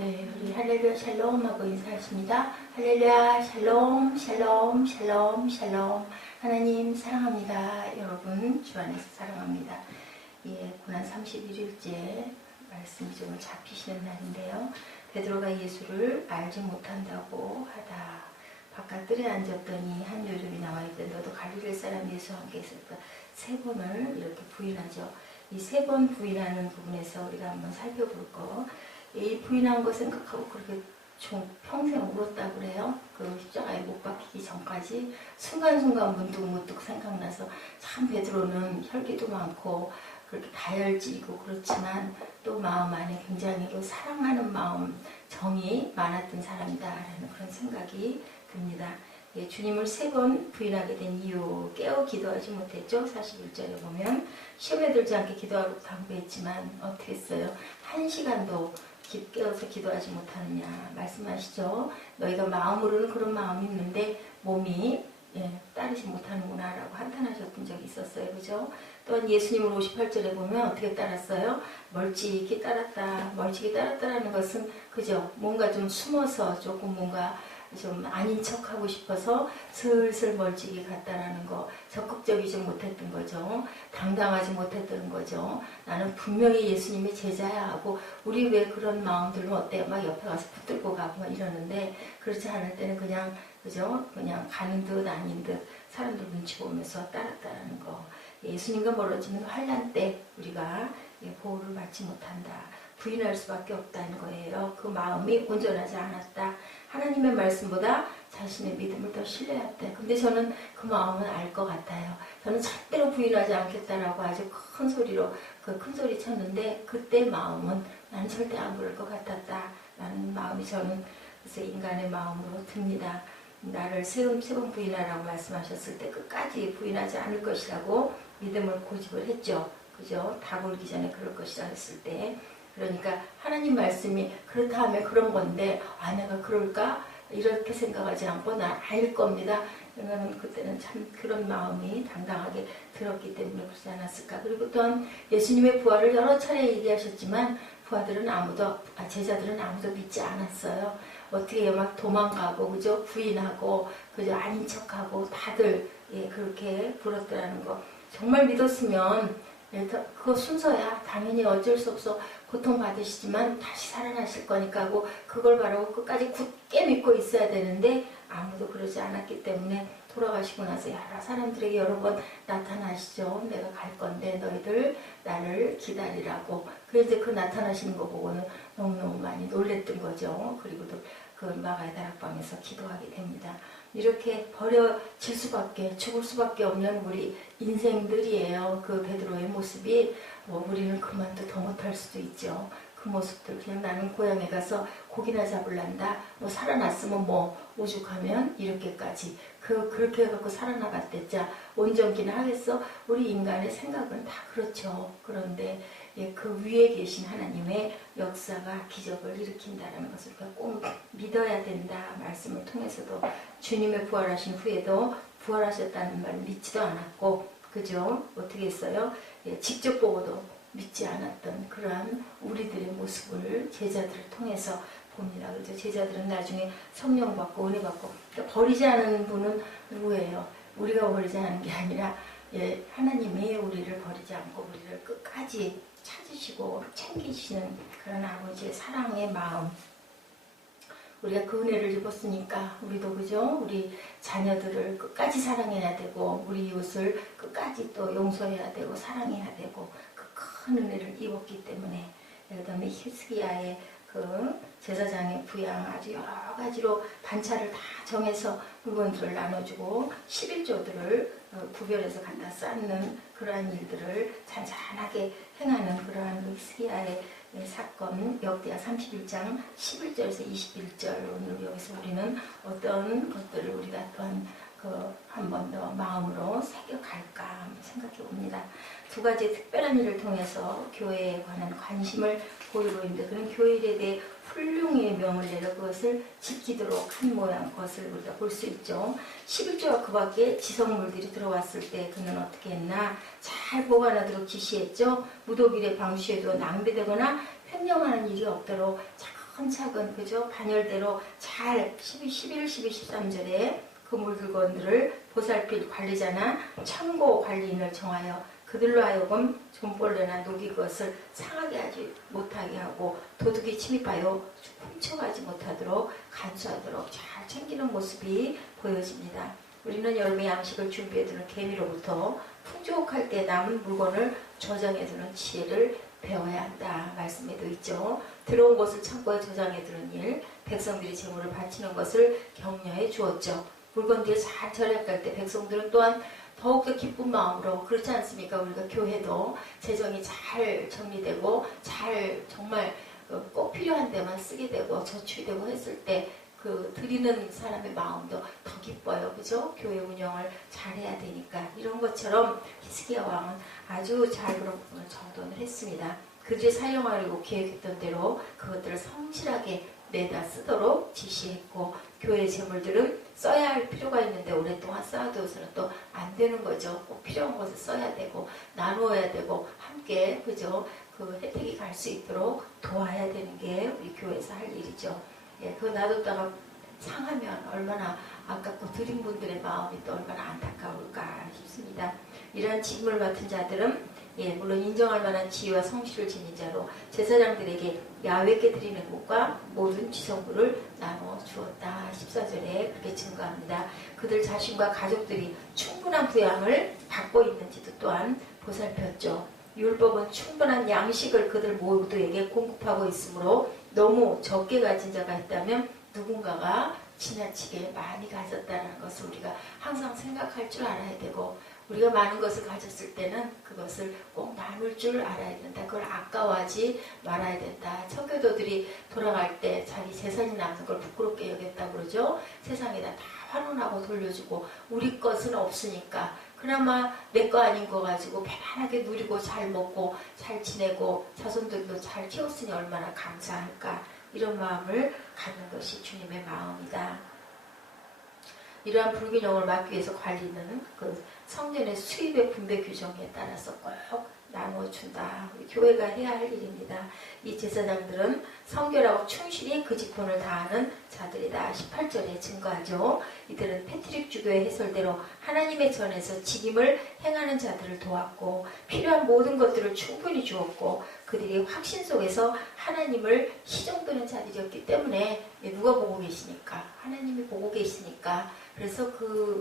네, 우리 할렐루야 샬롬 하고 인사하십니다. 할렐루야 샬롬 샬롬 샬롬 샬롬. 하나님 사랑합니다. 여러분 주 안에서 사랑합니다. 예, 고난 31일째 말씀이 좀 잡히시는 날인데요. 베드로가 예수를 알지 못한다고 하다. 바깥들에 앉았더니 한 여종이 나와 있던 너도 갈릴리 사람 예수와 함께 있었다. 세 번을 이렇게 부인하죠. 이 세 번 부인하는 부분에서 우리가 한번 살펴볼 거. 이 부인한 거 생각하고 그렇게 평생 울었다고 그래요. 그 십자가에 못 박히기 전까지 순간순간 문득문득 생각나서 참 베드로는 혈기도 많고 그렇게 다혈질이고 그렇지만 또 마음 안에 굉장히 그 사랑하는 마음, 정이 많았던 사람이다라는 그런 생각이 듭니다. 예, 주님을 세 번 부인하게 된 이유, 깨어 기도하지 못했죠. 41절에 보면 시험에 들지 않게 기도하라고 당부했지만 어떻게 했어요? 1시간도 깨어서 기도하지 못하느냐 말씀하시죠. 너희가 마음으로는 그런 마음이 있는데 몸이 따르지 못하는구나 라고 한탄하셨던 적이 있었어요. 그죠? 또한 예수님을 58절에 보면 어떻게 따랐어요? 멀찍이 따랐다. 멀찍이 따랐다라는 것은 그죠? 뭔가 좀 숨어서 조금 뭔가 좀 아닌 척하고 싶어서 슬슬 멀찍이 갔다라는 거, 적극적이지 못했던 거죠. 당당하지 못했던 거죠. 나는 분명히 예수님의 제자야 하고 우리 왜 그런 마음들로 어때요? 막 옆에 가서 붙들고 가고 막 이러는데 그렇지 않을 때는 그냥 그죠? 그냥 가는 듯 아닌 듯 사람들 눈치 보면서 따랐다라는 거. 예수님과 멀어지는 환난 때 우리가 보호를 받지 못한다. 부인할 수밖에 없다는 거예요. 그 마음이 온전하지 않았다. 하나님의 말씀보다 자신의 믿음을 더 신뢰했다. 근데 저는 그 마음은 알 것 같아요. 저는 절대로 부인하지 않겠다라고 아주 큰 소리로 큰 소리 쳤는데 그때 마음은 나는 절대 안 그럴 것 같았다. 라는 마음이 저는 그래서 인간의 마음으로 듭니다. 나를 세 번 부인하라고 말씀하셨을 때 끝까지 부인하지 않을 것이라고 믿음을 고집을 했죠. 그죠? 다 굴기 전에 그럴 것이라 했을 때. 그러니까 하나님 말씀이 그렇다 하면 그런 건데 내가 그럴까? 이렇게 생각하지 않고 나 알 겁니다. 왜냐하면 그때는 참 그런 마음이 당당하게 들었기 때문에 그렇지 않았을까. 그리고 또한 예수님의 부활을 여러 차례 얘기하셨지만 제자들은 아무도 믿지 않았어요. 어떻게 막 도망가고 그죠? 부인하고 그죠? 아닌 척하고 다들 그렇게 굴었더라는 거. 정말 믿었으면 그거 순서야. 당연히 어쩔 수 없어. 고통받으시지만 다시 살아나실 거니까 하고 그걸 바라고 끝까지 굳게 믿고 있어야 되는데 아무도 그러지 않았기 때문에 돌아가시고 나서 여러 사람들에게 여러 번 나타나시죠. 내가 갈 건데 너희들 나를 기다리라고. 그래서 그 나타나시는 거 보고는 너무너무 많이 놀랬던 거죠. 그리고도 그 마가의 다락방에서 기도하게 됩니다. 이렇게 버려질 수밖에, 죽을 수밖에 없는 우리 인생들이에요. 그 베드로의 모습이 우리는 그만도 더 못할 수도 있죠. 그 모습들 그냥 나는 고향에 가서 고기나 잡을란다. 살아났으면 오죽하면 이렇게까지 그렇게 해갖고 살아나갔댔자 온전기는 하겠어. 우리 인간의 생각은 다 그렇죠. 그런데 그 위에 계신 하나님의 역사가 기적을 일으킨다는 것을 꼭 믿어야 된다. 말씀을 통해서도 주님의 부활하신 후에도 부활하셨다는 말 믿지도 않았고 그죠? 어떻게 했어요? 직접 보고도 믿지 않았던 그러한 우리들의 모습을 제자들을 통해서 봅니다. 그래서 제자들은 나중에 성령 받고 은혜 받고 그러니까 버리지 않은 분은 누구예요? 우리가 버리지 않은 게 아니라 하나님이 우리를 버리지 않고 우리를 끝까지 찾으시고 챙기시는 그런 아버지의 사랑의 마음. 우리가 그 은혜를 입었으니까 우리도 그죠? 우리 자녀들을 끝까지 사랑해야 되고 우리 이웃을 끝까지 또 용서해야 되고 사랑해야 되고 그 큰 은혜를 입었기 때문에 그 다음에 히스기야의 그 제사장의 부양 아주 여러 가지로 반차를 다 정해서 물건들을 나눠주고 11조들을 구별해서 갖다 쌓는 그러한 일들을 잔잔하게 행하는 그러한 히스기야의 사건 역대하 31장 11절에서 21절 오늘 여기서 우리는 어떤 것들을 우리가 또한 한 번 더 마음으로 새겨갈까 생각해 봅니다. 두 가지 특별한 일을 통해서 교회에 관한 관심을 보이고 있는데 그런 교회에 대해 훌륭히 명을 내려 그것을 지키도록 한 모양 것을 우리가 볼 수 있죠. 11조와 그 밖에 지성물들이 들어왔을 때 그는 어떻게 했나? 잘 보관하도록 지시했죠. 무도길에 방수해도 낭비되거나 횡령하는 일이 없도록 차근차근 그죠? 반열대로 잘 11, 12, 13절에 그 물건들을 보살필 관리자나 창고 관리인을 정하여 그들로 하여금 존벌레나 녹이 것을 상하게 하지 못하게 하고 도둑이 침입하여 훔쳐가지 못하도록 간수하도록 잘 챙기는 모습이 보여집니다. 우리는 여름에 양식을 준비해두는 개미로부터 풍족할 때 남은 물건을 저장해두는 지혜를 배워야 한다. 말씀에도 있죠. 들어온 것을 창고에 저장해두는 일, 백성들이 제물을 바치는 것을 격려해 주었죠. 물건들이 잘 절약할 때 백성들은 또한 더욱더 기쁜 마음으로 그렇지 않습니까? 우리가 교회도 재정이 잘 정리되고 잘 정말 꼭 필요한 데만 쓰게 되고 저축이 되고 했을 때 그 드리는 사람의 마음도 더 기뻐요. 그죠? 교회 운영을 잘 해야 되니까. 이런 것처럼 히스기야 왕은 아주 잘 그런 부분을 정돈을 했습니다. 그들이 사용하려고 계획했던 대로 그것들을 성실하게 내다 쓰도록 지시했고 교회의 재물들은 써야 할 필요가 있는데 오랫동안 쌓아두어서는 또 안 되는 거죠. 꼭 필요한 것을 써야 되고 나누어야 되고 함께 그죠? 그 혜택이 갈 수 있도록 도와야 되는 게 우리 교회에서 할 일이죠. 예, 그거 놔뒀다가 상하면 얼마나 아깝고 드린 분들의 마음이 또 얼마나 안타까울까 싶습니다. 이러한 직무를 맡은 자들은 물론 인정할 만한 지혜와 성실을 지닌 자로 제사장들에게 야훼께 드리는 것과 모든 지성물을 나눠 주었다. 14절에 그렇게 증거합니다. 그들 자신과 가족들이 충분한 부양을 받고 있는지도 또한 보살폈죠. 율법은 충분한 양식을 그들 모두에게 공급하고 있으므로 너무 적게 가진 자가 있다면 누군가가 지나치게 많이 가졌다는 것을 우리가 항상 생각할 줄 알아야 되고 우리가 많은 것을 가졌을 때는 그것을 꼭 나눌 줄 알아야 된다. 그걸 아까워하지 말아야 된다. 청교도들이 돌아갈 때 자기 재산이 남는 걸 부끄럽게 여겼다고 그러죠. 세상에다 다 환원하고 돌려주고 우리 것은 없으니까 그나마 내 거 아닌 거 가지고 편안하게 누리고 잘 먹고 잘 지내고 자손들도 잘 키웠으니 얼마나 감사할까. 이런 마음을 갖는 것이 주님의 마음이다. 이러한 불균형을 막기 위해서 관리는 그 성전의 수입의 분배 규정에 따라서 꼭 나누어준다. 우리 교회가 해야 할 일입니다. 이 제사장들은 성결하고 충실히 그 직분을 다하는 자들이다. 18절에 증거하죠. 이들은 패트릭 주교의 해설대로 하나님의 전에서 직임을 행하는 자들을 도왔고 필요한 모든 것들을 충분히 주었고 그들이 확신 속에서 하나님을 희종드는 자들이었기 때문에 누가 보고 계시니까 하나님이 보고 계시니까 그래서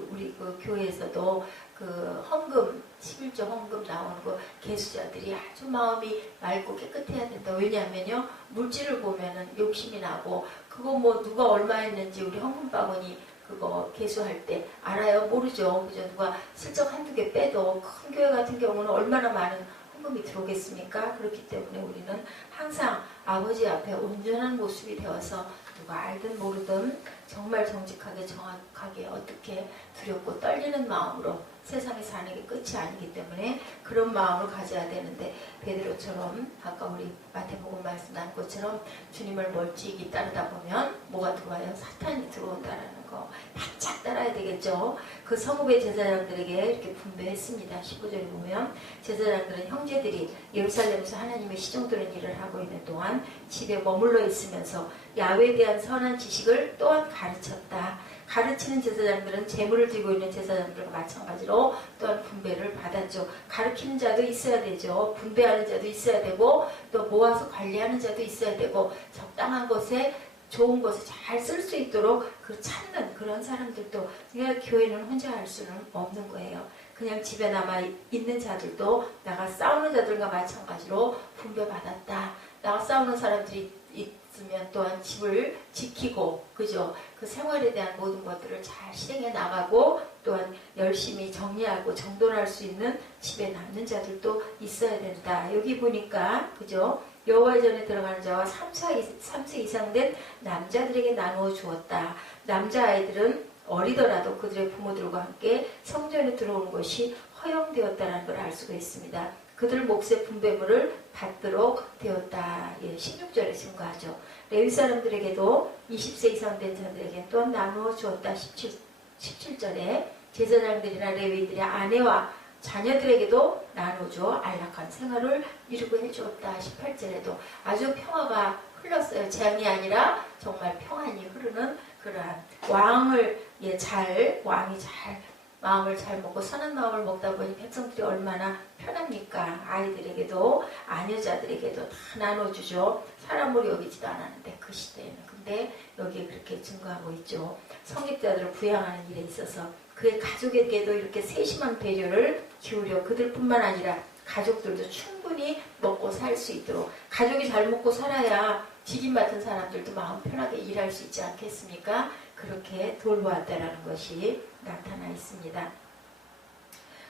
우리 교회에서도 그 헌금 11조 헌금 나오는 거 개수자들이 아주 마음이 맑고 깨끗해야 된다. 왜냐하면요 물질을 보면은 욕심이 나고 그거 뭐 누가 얼마 했는지 우리 헌금 바구니 그거 개수할 때 알아요? 모르죠. 그죠? 누가 슬쩍 한두 개 빼도 큰 교회 같은 경우는 얼마나 많은 헌금이 들어오겠습니까? 그렇기 때문에 우리는 항상 아버지 앞에 온전한 모습이 되어서 누가 알든 모르든 정말 정직하게 정확하게 어떻게 두렵고 떨리는 마음으로 세상에 사는 게 끝이 아니기 때문에 그런 마음을 가져야 되는데 베드로처럼 아까 우리 마태복음 말씀 나온 것처럼 주님을 멀찍이 따르다 보면 뭐가 들어와요? 사탄이 들어온다라는 거 바짝 따라야 되겠죠. 그 성읍의 제사장들에게 이렇게 분배했습니다. 15절에 보면 제사장들은 형제들이 예루살렘에서 하나님의 시종드는 일을 하고 있는 동안 집에 머물러 있으면서 야훼에 대한 선한 지식을 또한 가르쳤다. 가르치는 제사장들은 재물을 들고 있는 제사장들과 마찬가지로 또한 분배를 받았죠. 가르치는 자도 있어야 되죠. 분배하는 자도 있어야 되고 또 모아서 관리하는 자도 있어야 되고 적당한 것에 좋은 것을 잘 쓸 수 있도록 그 찾는 그런 사람들도 그냥 교회는 혼자 할 수는 없는 거예요. 그냥 집에 남아 있는 자들도 나가 싸우는 자들과 마찬가지로 분배받았다. 나가 싸우는 사람들이 있으면 또한 집을 지키고 그죠? 그 생활에 대한 모든 것들을 잘 실행해 나가고 또한 열심히 정리하고 정돈할 수 있는 집에 남는 자들도 있어야 된다. 여기 보니까 그죠? 여호와의 전에 들어가는 자와 3세 이상 된 남자들에게 나누어 주었다. 남자아이들은 어리더라도 그들의 부모들과 함께 성전에 들어오는 것이 허용되었다는 걸 알 수가 있습니다. 그들 몫의 분배물을 받도록 되었다. 16절에 증거하죠. 레위 사람들에게도 20세 이상 된 자들에게 또한 나누어 주었다. 17절에 제사장들이나 레위들의 아내와 자녀들에게도 나눠줘 안락한 생활을 이루고 해주었다. 18절에도 아주 평화가 흘렀어요. 재앙이 아니라 정말 평안이 흐르는 그러한 왕을 왕이 잘 마음을 잘 먹고 선한 마음을 먹다 보니 백성들이 얼마나 편합니까? 아이들에게도 아녀자들에게도 다 나눠주죠. 사람으로 여기지도 않았는데 그 시대에는. 근데 여기에 그렇게 증거하고 있죠. 성직자들을 부양하는 일에 있어서 그의 가족에게도 이렇게 세심한 배려를 기울여 그들뿐만 아니라 가족들도 충분히 먹고 살 수 있도록, 가족이 잘 먹고 살아야 지진 맡은 사람들도 마음 편하게 일할 수 있지 않겠습니까? 그렇게 돌보았다라는 것이 나타나 있습니다.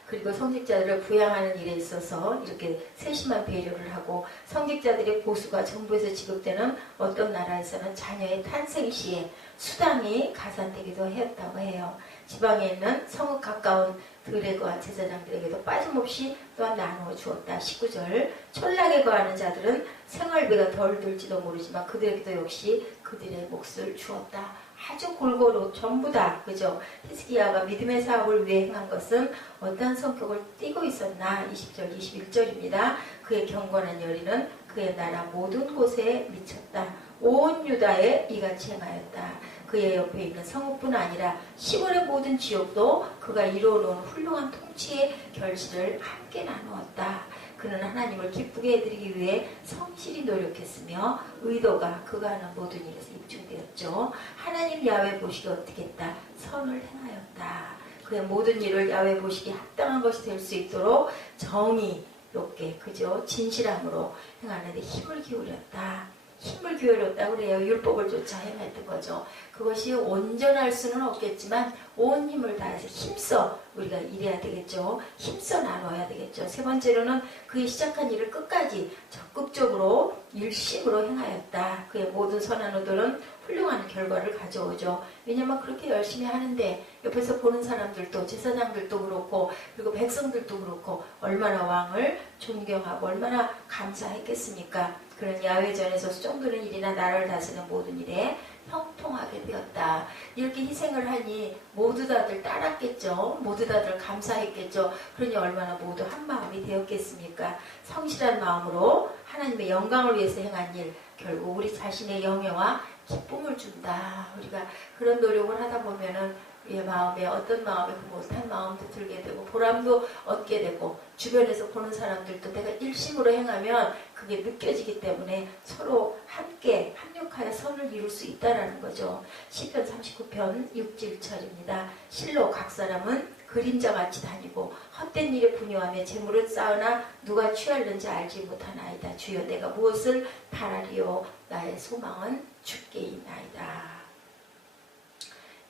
그리고 성직자들을 부양하는 일에 있어서 이렇게 세심한 배려를 하고, 성직자들의 보수가 정부에서 지급되는 어떤 나라에서는 자녀의 탄생 시에 수당이 가산되기도 했다고 해요. 지방에 있는 성읍 가까운 들에 거한 제사장들에게도 빠짐없이 또한 나누어 주었다. 19절. 촌락에 거하는 자들은 생활비가 덜 들지도 모르지만 그들에게도 역시 그들의 몫을 주었다. 아주 골고루 전부 다, 그죠? 히스기야가 믿음의 사업을 위해 행한 것은 어떠한 성격을 띠고 있었나? 20절, 21절입니다. 그의 경건한 열의는 그의 나라 모든 곳에 미쳤다. 온 유다에 이같이 행하였다. 그의 옆에 있는 성읍뿐 아니라 시골의 모든 지역도 그가 이루어놓은 훌륭한 통치의 결실을 함께 나누었다. 그는 하나님을 기쁘게 해드리기 위해 성실히 노력했으며 의도가 그가 하는 모든 일에서 입증되었죠. 하나님 야훼 보시기 어떻게 했다? 선을 행하였다. 그의 모든 일을 야훼 보시기 합당한 것이 될 수 있도록 정의롭게, 그죠? 진실함으로 행하는데 힘을 기울였다. 힘을 기울였다고 그래요. 율법을 쫓아 행했던 거죠. 그것이 온전할 수는 없겠지만 온 힘을 다해서 힘써 우리가 일해야 되겠죠. 힘써 나눠야 되겠죠. 세 번째로는 그의 시작한 일을 끝까지 적극적으로 일심으로 행하였다. 그의 모든 선한 의도는 훌륭한 결과를 가져오죠. 왜냐하면 그렇게 열심히 하는데 옆에서 보는 사람들도, 제사장들도 그렇고 그리고 백성들도 그렇고 얼마나 왕을 존경하고 얼마나 감사했겠습니까? 그런 야훼전에서 수종드는 일이나 나라를 다스리는 모든 일에 형통하게 되었다. 이렇게 희생을 하니 모두 다들 따랐겠죠. 모두 다들 감사했겠죠. 그러니 얼마나 모두 한 마음이 되었겠습니까? 성실한 마음으로 하나님의 영광을 위해서 행한 일, 결국 우리 자신의 영예와 기쁨을 준다. 우리가 그런 노력을 하다 보면은 우리의 마음에 어떤 마음에 못한 마음도 들게 되고 보람도 얻게 되고 주변에서 보는 사람들도 내가 일심으로 행하면 그게 느껴지기 때문에 서로 함께 합력하여 선을 이룰 수 있다는 거죠. 시편 39편 6절입니다. 실로 각 사람은 그림자같이 다니고 헛된 일에 분유하며 재물은 쌓으나 누가 취하려는지 알지 못하나이다. 주여 내가 무엇을 바라리요? 나의 소망은 주께이나이다.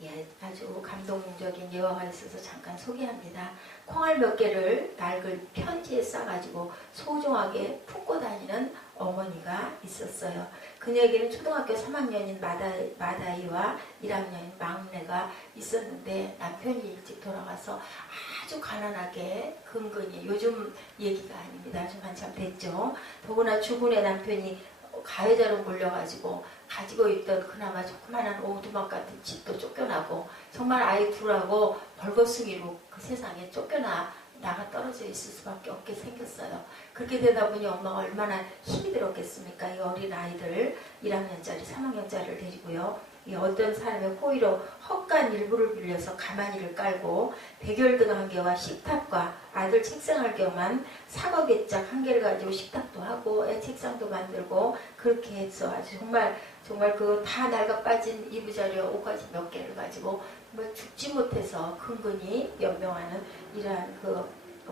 예, 아주 감동적인 예화가 있어서 잠깐 소개합니다. 콩알 몇 개를 낡은 편지에 싸가지고 소중하게 품고 다니는 어머니가 있었어요. 그녀에게는 초등학교 3학년인 마다이와 1학년인 막내가 있었는데 남편이 일찍 돌아가서 아주 가난하게 근근히, 요즘 얘기가 아닙니다. 좀 한참 됐죠. 더구나 주군의 남편이 가해자로 몰려가지고 가지고 있던 그나마 조그만한 오두막 같은 집도 쫓겨나고 정말 아이 둘하고 벌거숭이로 그 세상에 나가 떨어져 있을 수밖에 없게 생겼어요. 그렇게 되다 보니 엄마가 얼마나 힘이 들었겠습니까? 이 어린 아이들 1학년짜리 3학년짜리를 데리고요. 이 어떤 사람의 호의로 헛간 일부를 빌려서 가마니를 깔고 백열등 한 개와 식탁과 아들 책상할 겸한 사과 괴짝 한 개를 가지고 식탁도 하고 애 책상도 만들고 그렇게 해서 아주 정말 그 다 낡아 빠진 이부자리 옷까지 몇 개를 가지고 정말 죽지 못해서 근근히 연명하는 이러한 그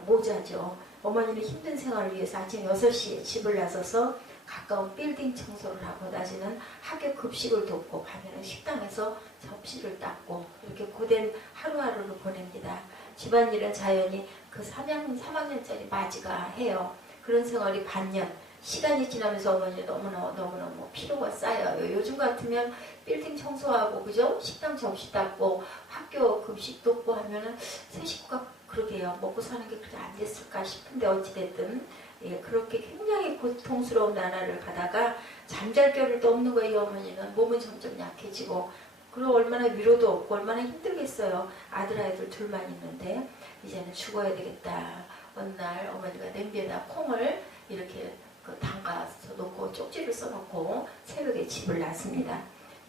모자죠. 어머니는 힘든 생활을 위해서 아침 6시에 집을 나서서 가까운 빌딩 청소를 하고 낮에는 학교 급식을 돕고 밤에는 식당에서 접시를 닦고 이렇게 고된 하루하루를 보냅니다. 집안일은 자연히 그 3학년짜리 마지가 해요. 그런 생활이 반년. 시간이 지나면서 어머니는 너무너무 피로가 쌓여요. 요즘 같으면 빌딩 청소하고 그죠? 식당 접시 닦고 학교 급식 돕고 하면은 세 식구가 그러게요. 먹고 사는 게 그렇게 안 됐을까 싶은데 어찌됐든 예, 그렇게 굉장히 고통스러운 나날을 가다가 잠잘 겨를도 없는 거예요. 이 어머니는 몸은 점점 약해지고 그리고 얼마나 위로도 없고 얼마나 힘들겠어요. 아들 둘만 있는데 이제는 죽어야 되겠다. 어느 날 어머니가 냄비에다 콩을 이렇게 담가서 놓고 쪽지를 써놓고 새벽에 집을 났습니다.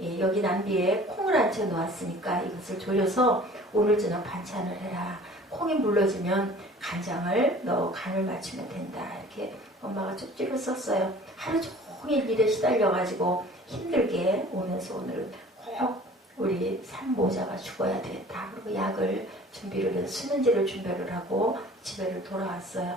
예, 여기 남비에 콩을 앉혀 놓았으니까 이것을 졸여서 오늘 저녁 반찬을 해라. 콩이 물러지면 간장을 넣어 간을 맞추면 된다. 이렇게 엄마가 쪽지를 썼어요. 하루 종일 일에 시달려가지고 힘들게 오면서 오늘은 꼭 우리 산모자가 죽어야 되겠다. 그리고 약을 준비를 해서 수면제를 준비를 하고 집에를 돌아왔어요.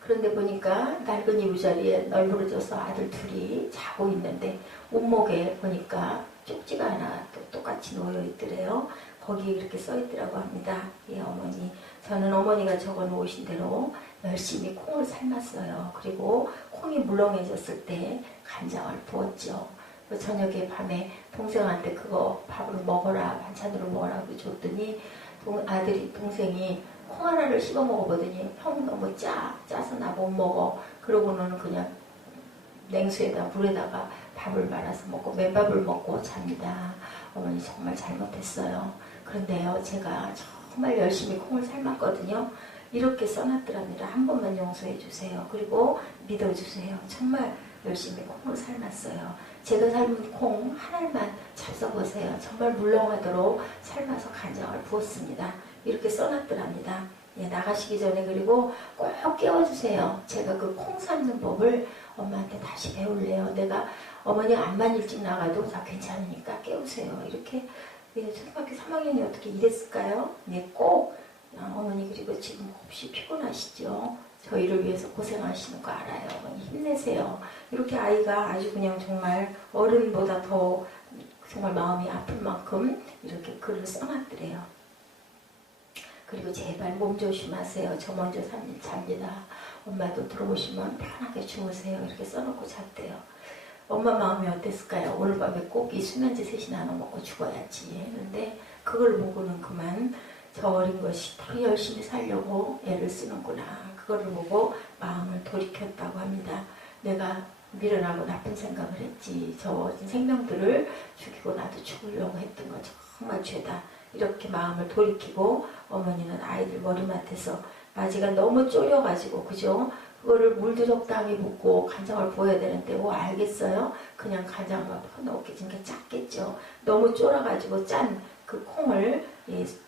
그런데 보니까 낡은 이부자리에 널브러져서 아들 둘이 자고 있는데 온목에 보니까 쪽지가 하나 또 똑같이 놓여 있더래요. 거기에 이렇게 써 있더라고 합니다. 예, 어머니. 저는 어머니가 적어 놓으신 대로 열심히 콩을 삶았어요. 그리고 콩이 물렁해졌을 때 간장을 부었죠. 저녁에 밤에 동생한테 그거 밥으로 먹어라, 반찬으로 먹으라고 줬더니 동생이 콩 하나를 씹어 먹어보더니 형 너무 짜서 나 못 먹어. 그러고는 그냥 냉수에다 물에다가 밥을 말아서 먹고 맨밥을 먹고 잡니다. 어머니 정말 잘못했어요. 그런데요, 제가 정말 열심히 콩을 삶았거든요. 이렇게 써놨더랍니다. 한 번만 용서해 주세요. 그리고 믿어주세요. 정말 열심히 콩을 삶았어요. 제가 삶은 콩 하나만 잡숴보세요. 정말 물렁하도록 삶아서 간장을 부었습니다. 이렇게 써놨더랍니다. 예, 나가시기 전에 그리고 꼭 깨워주세요. 제가 그 콩 삶는 법을 엄마한테 다시 배울래요. 내가 어머니 암만 일찍 나가도 다 괜찮으니까 깨우세요. 이렇게 예, 초등학교 3학년이 어떻게 이랬을까요? 네, 꼭 어머니 그리고 지금 혹시 피곤하시죠? 저희를 위해서 고생하시는 거 알아요. 어머니 힘내세요. 이렇게 아이가 아주 그냥 정말 어른보다 더 정말 마음이 아픈 만큼 이렇게 글을 써놨더래요. 그리고 제발 몸 조심하세요. 저 먼저 잡니다. 엄마도 들어오시면 편하게 주무세요. 이렇게 써놓고 잤대요. 엄마 마음이 어땠을까요? 오늘 밤에 꼭 이 수면제 셋이 나눠 먹고 죽어야지 했는데 그걸 보고는 그만 저 어린 것이 더 열심히 살려고 애를 쓰는구나. 그거를 보고 마음을 돌이켰다고 합니다. 내가 미련하고 나쁜 생각을 했지. 저 생명들을 죽이고 나도 죽으려고 했던 거 정말 죄다. 이렇게 마음을 돌이키고 어머니는 아이들 머리맡에서 바지가 너무 쪼여가지고 그죠? 그거를 물도 적당히 붓고 간장을 부어야 되는데 뭐 알겠어요? 그냥 간장만 퍼넣게 진 게 작겠죠. 너무 쫄아가지고 짠 그 콩을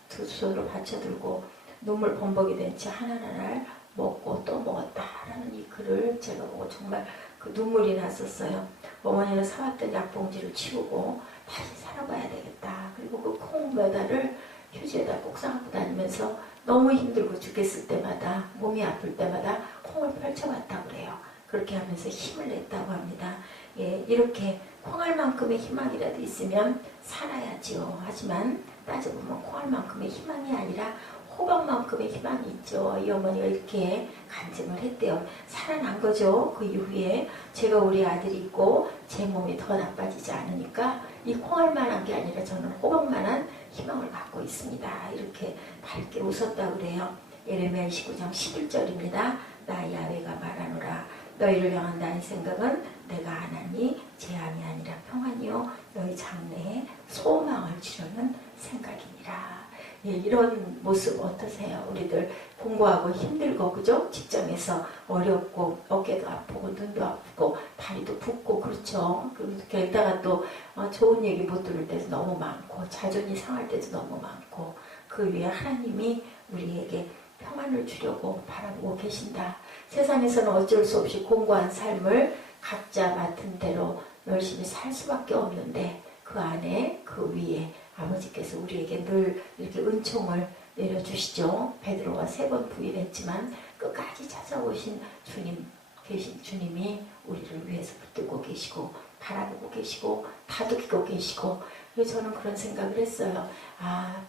두 손으로 받쳐들고 눈물 범벅이 된 채 하나하나 먹고 또 먹었다라는 이 글을 제가 보고 정말 그 눈물이 났었어요. 어머니는 사왔던 약봉지를 치우고 다시 살아봐야 되겠다. 그리고 그 콩 몇 알을 휴지에다 꼭 싸갖고 다니면서 너무 힘들고 죽겠을 때마다 몸이 아플 때마다 콩을 펼쳐봤다고 그래요. 그렇게 하면서 힘을 냈다고 합니다. 예, 이렇게 콩알만큼의 희망이라도 있으면 살아야지요. 하지만 따져보면 콩알만큼의 희망이 아니라 호박만큼의 희망이 있죠. 이 어머니가 이렇게 간증을 했대요. 살아난 거죠. 그 이후에 제가 우리 아들이 있고 제 몸이 더 나빠지지 않으니까 이 콩알만한 게 아니라 저는 호박만한 희망을 갖고 있습니다. 이렇게 밝게 웃었다고 그래요. 예레미야 29장 11절입니다. 나 야훼가 말하노라. 너희를 향한 나의 생각은 내가 하나니 재앙이 아니라 평안이요 너희 장래에 소망을 주려는 생각이니라. 예, 이런 모습 어떠세요? 우리들 공부하고 힘들고 그죠? 직장에서 어렵고 어깨도 아프고 눈도 아프고 다리도 붓고 그렇죠. 게다가 또 좋은 얘기 못 들을 때도 너무 많고 자존이 상할 때도 너무 많고 그 위에 하나님이 우리에게 평안을 주려고 바라보고 계신다. 세상에서는 어쩔 수 없이 공고한 삶을 각자 맡은 대로 열심히 살 수밖에 없는데 그 안에 그 위에 아버지께서 우리에게 늘 이렇게 은총을 내려주시죠. 베드로가 3번 부인했지만 끝까지 찾아오신 주님이 우리를 위해서 붙들고 계시고 바라보고 계시고 다독이고 계시고 그래서 저는 그런 생각을 했어요.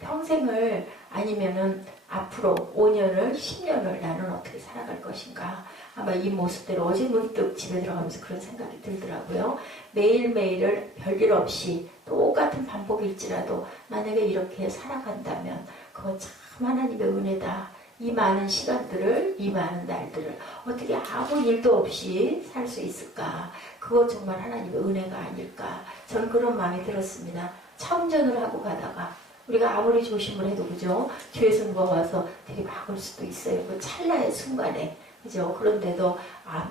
평생을 아니면은 앞으로 5년을 10년을 나는 어떻게 살아갈 것인가. 아마 이 모습대로 어제 문득 집에 들어가면서 그런 생각이 들더라고요. 매일매일을 별일 없이 똑같은 반복일지라도 만약에 이렇게 살아간다면 그건 참 하나님의 은혜다. 이 많은 시간들을, 이 많은 날들을 어떻게 아무 일도 없이 살 수 있을까? 그거 정말 하나님의 은혜가 아닐까? 저는 그런 마음이 들었습니다. 차 운전을 하고 가다가 우리가 아무리 조심을 해도 그죠? 뒤에서 누가 와서 들이박을 수도 있어요. 그 찰나의 순간에 그죠? 그런데도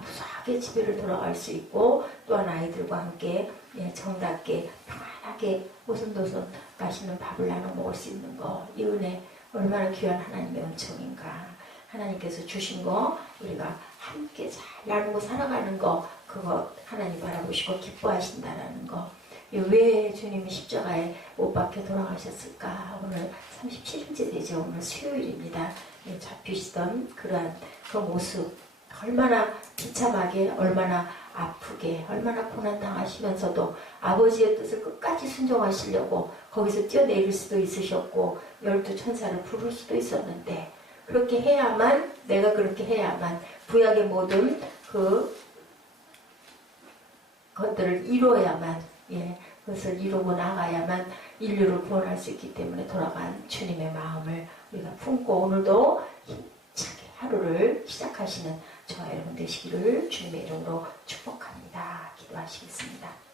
무사하게 집에를 돌아갈 수 있고 또한 아이들과 함께 정답게 편안하게 오손도손 맛있는 밥을 나눠 먹을 수 있는 거, 이 은혜 얼마나 귀한 하나님의 은총인가. 하나님께서 주신 거 우리가 함께 잘 나누고 살아가는 거, 그거 하나님 바라보시고 기뻐하신다라는 거. 왜 주님이 십자가에 못 박혀 돌아가셨을까? 오늘 37일째 되죠. 오늘 수요일입니다. 잡히시던 그러한 그 모습, 얼마나 비참하게, 얼마나 아프게, 얼마나 고난당하시면서도 아버지의 뜻을 끝까지 순종하시려고 거기서 뛰어내릴 수도 있으셨고 12천사를 부를 수도 있었는데, 그렇게 해야만, 내가 그렇게 해야만 구약의 모든 그 것들을 이루어야만, 그것을 이루고 나가야만 인류를 구원할 수 있기 때문에 돌아간 주님의 마음을 우리가 품고 오늘도 힘차게 하루를 시작하시는 저와 여러분 되시기를 주님의 이름으로 축복합니다. 기도하시겠습니다.